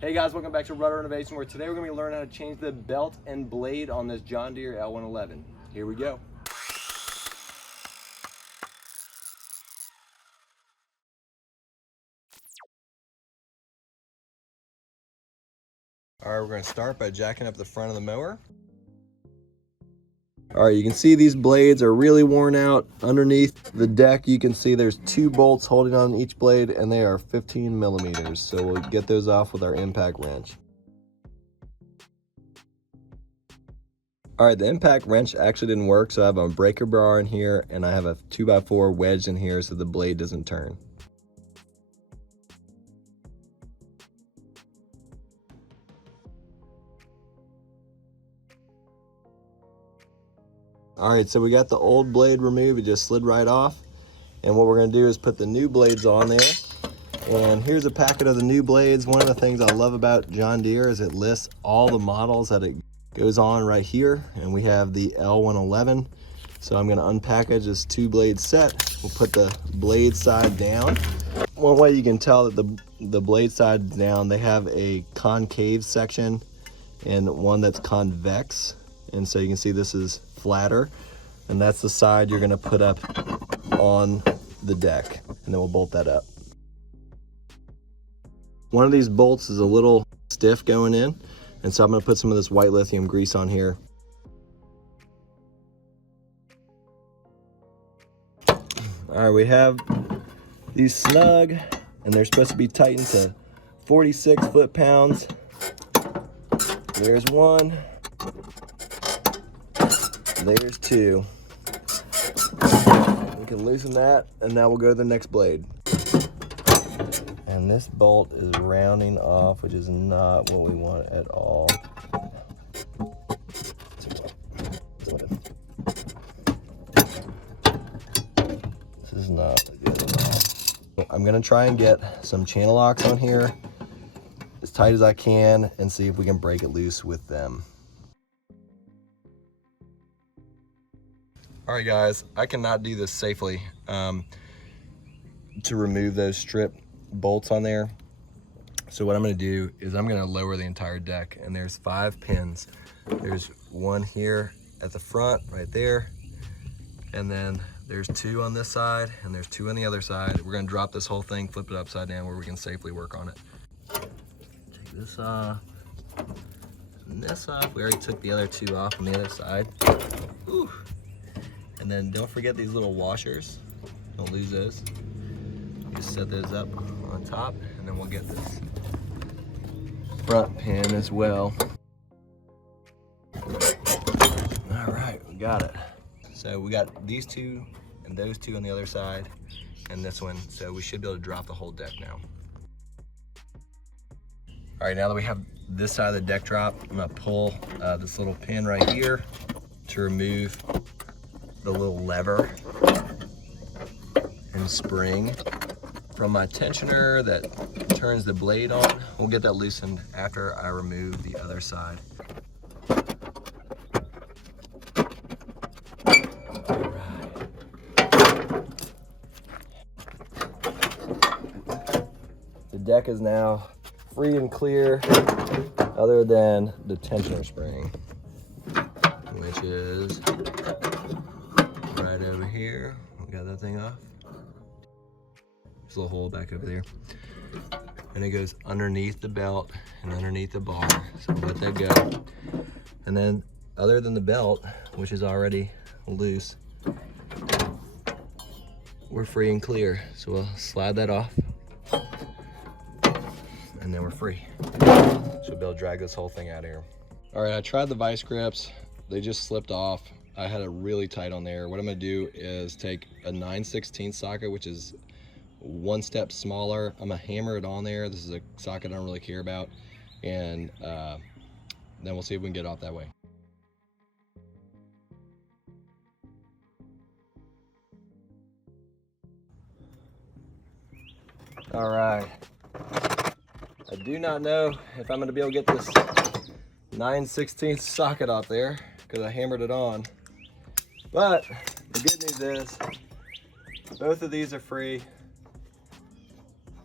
Hey guys, welcome back to Rudder Innovation, where today we're going to be learning how to change the belt and blade on this John Deere L111. Here we go. All right, we're going to start by jacking up the front of the mower. All right, you can see these blades are really worn out. Underneath the deck, you can see there's 2 bolts holding on each blade, and they are 15 millimeters. So we'll get those off with our impact wrench. All right, the impact wrench actually didn't work, so I have a breaker bar in here, and I have a 2x4 wedged in here so the blade doesn't turn. All right, so we got the old blade removed. It just slid right off. And what we're gonna do is put the new blades on there. And here's a packet of the new blades. One of the things I love about John Deere is it lists all the models that it goes on right here. And we have the L111. So I'm gonna unpackage this 2-blade set. We'll put the blade side down. One way you can tell that the blade side down, they have a concave section and one that's convex. And so you can see this is flatter, and that's the side you're gonna put up on the deck, and then we'll bolt that up. One of these bolts is a little stiff going in, and so I'm gonna put some of this white lithium grease on here. All right, we have these snug, and they're supposed to be tightened to 46 foot-pounds. There's one. There's 2. We can loosen that, and now we'll go to the next blade. And this bolt is rounding off, which is not what we want at all. This is not good at all. I'm gonna try and get some channel locks on here as tight as I can and see if we can break it loose with them. All right, guys, I cannot do this safely to remove those strip bolts on there. So what I'm gonna do is I'm gonna lower the entire deck, and there's 5 pins. There's one here at the front, right there. And then there's 2 on this side, and there's 2 on the other side. We're gonna drop this whole thing, flip it upside down where we can safely work on it. Take this off, and this off. We already took the other 2 off on the other side. Whew. And then don't forget these little washers. Don't lose those. Just set those up on top, and then we'll get this front pin as well. All right, we got it. So we got these 2 and those 2 on the other side, and this one. So we should be able to drop the whole deck now. All right, now that we have this side of the deck drop, I'm gonna pull this little pin right here to remove the little lever and spring from my tensioner that turns the blade on. We'll get that loosened after I remove the other side. All right. The deck is now free and clear, other than the tensioner spring, which is right over here. We got that thing off. There's a little hole back over there. And it goes underneath the belt and underneath the bar. So we'll let that go. And then other than the belt, which is already loose, we're free and clear. So we'll slide that off, and then we're free. So we'll be able to drag this whole thing out of here. All right, I tried the vice grips. They just slipped off. I had it really tight on there. What I'm gonna do is take a 9/16 socket, which is 1 step smaller. I'm gonna hammer it on there. This is a socket I don't really care about. And then we'll see if we can get it off that way. All right. I do not know if I'm gonna be able to get this 9/16 socket off there because I hammered it on. But the good news is both of these are free,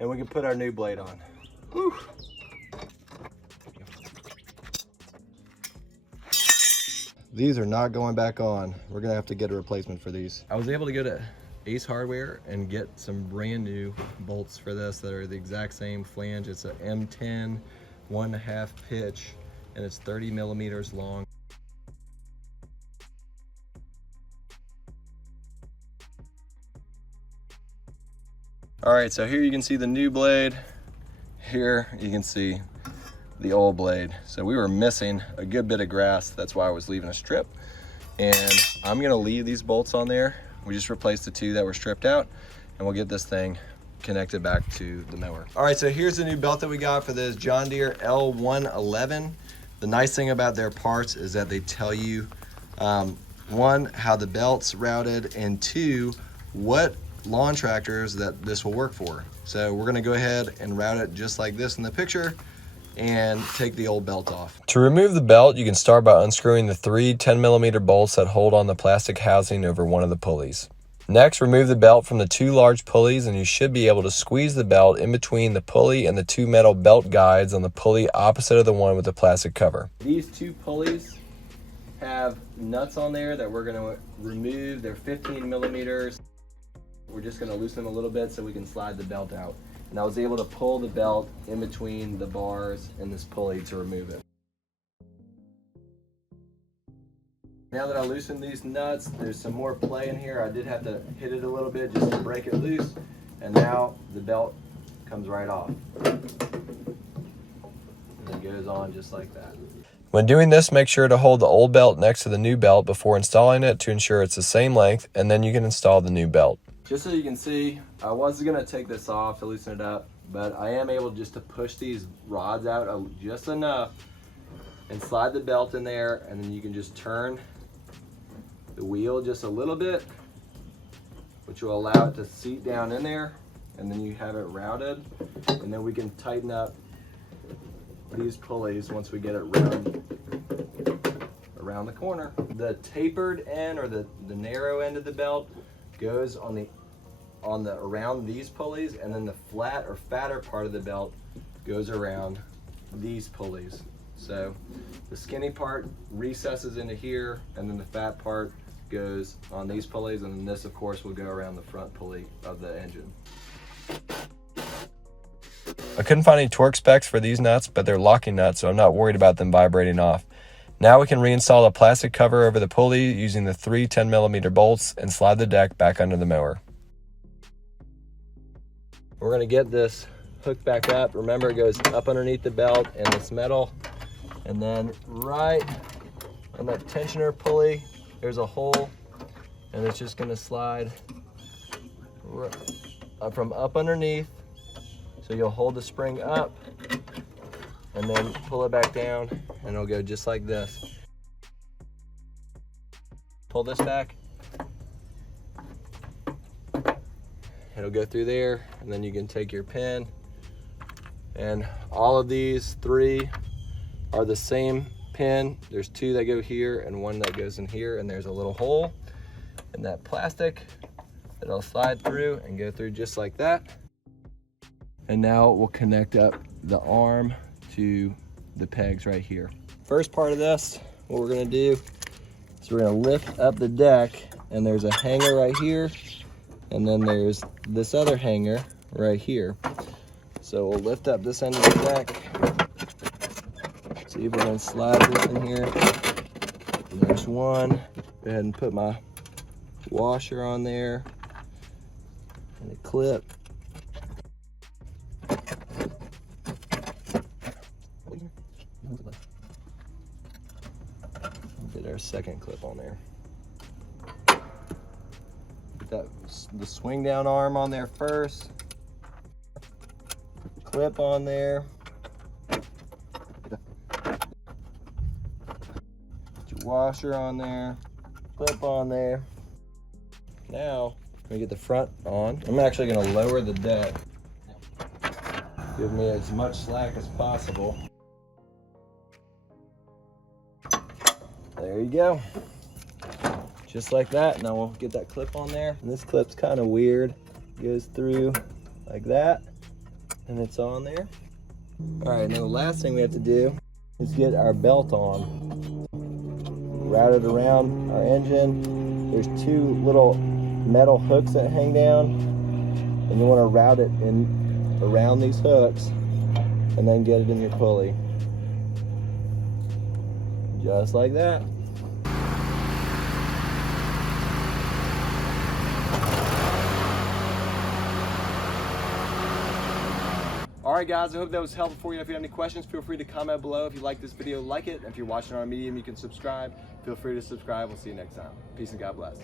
and we can put our new blade on. Whew. these are not going back on. We're gonna have to get a replacement for these. I was able to go to Ace Hardware and get some brand new bolts for this that are the exact same flange. It's a M10 1.5 pitch, and it's 30 millimeters long. All right, so here you can see the new blade. Here you can see the old blade. So we were missing a good bit of grass. That's why I was leaving a strip. And I'm gonna leave these bolts on there. We just replaced the two that were stripped out, and we'll get this thing connected back to the mower. All right, so here's the new belt that we got for this John Deere L111. The nice thing about their parts is that they tell you, one, how the belt's routed, and two, what lawn tractors that this will work for. So we're gonna go ahead and route it just like this in the picture and take the old belt off. To remove the belt, you can start by unscrewing the three 10mm bolts that hold on the plastic housing over one of the pulleys. Next, remove the belt from the two large pulleys, and you should be able to squeeze the belt in between the pulley and the two metal belt guides on the pulley opposite of the one with the plastic cover. These two pulleys have nuts on there that we're gonna remove. They're 15 millimeters. We're just gonna loosen them a little bit so we can slide the belt out. And I was able to pull the belt in between the bars and this pulley to remove it. Now that I loosened these nuts, there's some more play in here. I did have to hit it a little bit just to break it loose. And now the belt comes right off. And it goes on just like that. When doing this, make sure to hold the old belt next to the new belt before installing it to ensure it's the same length, and then you can install the new belt. Just so you can see, I was gonna take this off to loosen it up, but I am able just to push these rods out just enough and slide the belt in there, and then you can just turn the wheel just a little bit, which will allow it to seat down in there, and then you have it routed, and then we can tighten up these pulleys once we get it around the corner. The tapered end, or the narrow end of the belt, goes on the around these pulleys, and then the flat or fatter part of the belt goes around these pulleys. So the skinny part recesses into here, and then the fat part goes on these pulleys, and then this of course will go around the front pulley of the engine. I couldn't find any torque specs for these nuts, but they're locking nuts, so I'm not worried about them vibrating off. Now we can reinstall a plastic cover over the pulley using the three 10mm bolts and slide the deck back under the mower. We're gonna get this hooked back up. Remember, it goes up underneath the belt and this metal, and then right on that tensioner pulley, there's a hole, and it's just gonna slide from up underneath. So you'll hold the spring up and then pull it back down, and it'll go just like this. Pull this back. It'll go through there, and then you can take your pin. And all of these three are the same pin. There's two that go here and one that goes in here, and there's a little hole in that plastic that'll slide through and go through just like that. And now we'll connect up the arm to the pegs right here. First part of this, what we're gonna do is we're gonna lift up the deck, and there's a hanger right here, and then there's this other hanger right here. So we'll lift up this end of the deck. See if we can slide this in here. And there's one. Go ahead and put my washer on there and a clip. Get our second clip on there. Get the swing down arm on there first. Clip on there. Get your washer on there. Clip on there. Now, we get the front on. I'm actually going to lower the deck. Give me as much slack as possible. There you go. Just like that. Now we'll get that clip on there. And this clip's kind of weird. Goes through like that, and it's on there. All right, now the last thing we have to do is get our belt on. route it around our engine. There's two little metal hooks that hang down, and you want to route it in around these hooks and then get it in your pulley. Just like that. Alright guys, I hope that was helpful for you. If you have any questions, feel free to comment below. If you like this video, like it. If you're watching on our Medium, you can subscribe. Feel free to subscribe. We'll see you next time. Peace and God bless.